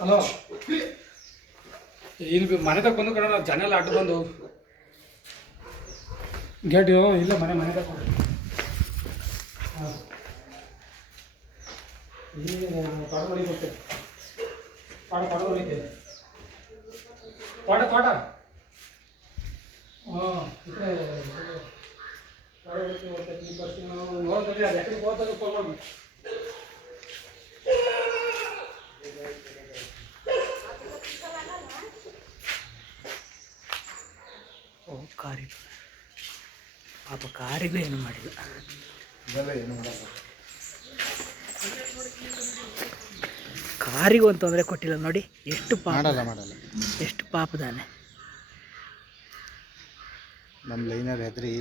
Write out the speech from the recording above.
Hello, ಇಲ್ಲಿ ಮನೆ ತಗ ಬಂದು ಕಣ ಜನ ಎಲ್ಲ ಅಡ್ಡು ಬಂದು ಗೇಟ್ ಇಲ್ಲ ಮನೆ ತಗ ಹಾಂ ಇಲ್ಲಿ ತೋಟ ಹೊಡಿಬೇಕು. ತೋಟ ಹೊಡಿತೆ ತೋಟ ಹಾಂ ನೋಡ್ತೀವಿ ಅದು ಎಕಡೆ ಹೋದಾಗ ಫೋನ್ ಮಾಡಿ. ಓ ಕಾರಿಗೂ ಪಾಪ ಕಾರಿಗೂ ಏನು ಮಾಡಿಲ್ಲ. ಕಾರಿಗೂ ಒಂದು ತೊಂದರೆ ಕೊಟ್ಟಿಲ್ಲ ನೋಡಿ. ಎಷ್ಟು ಮಾಡಲ್ಲ ಎಷ್ಟು ಪಾಪದಾನೆ. ನಮ್ಮ ಲೈನರ್ ಹೆದ್ರಿ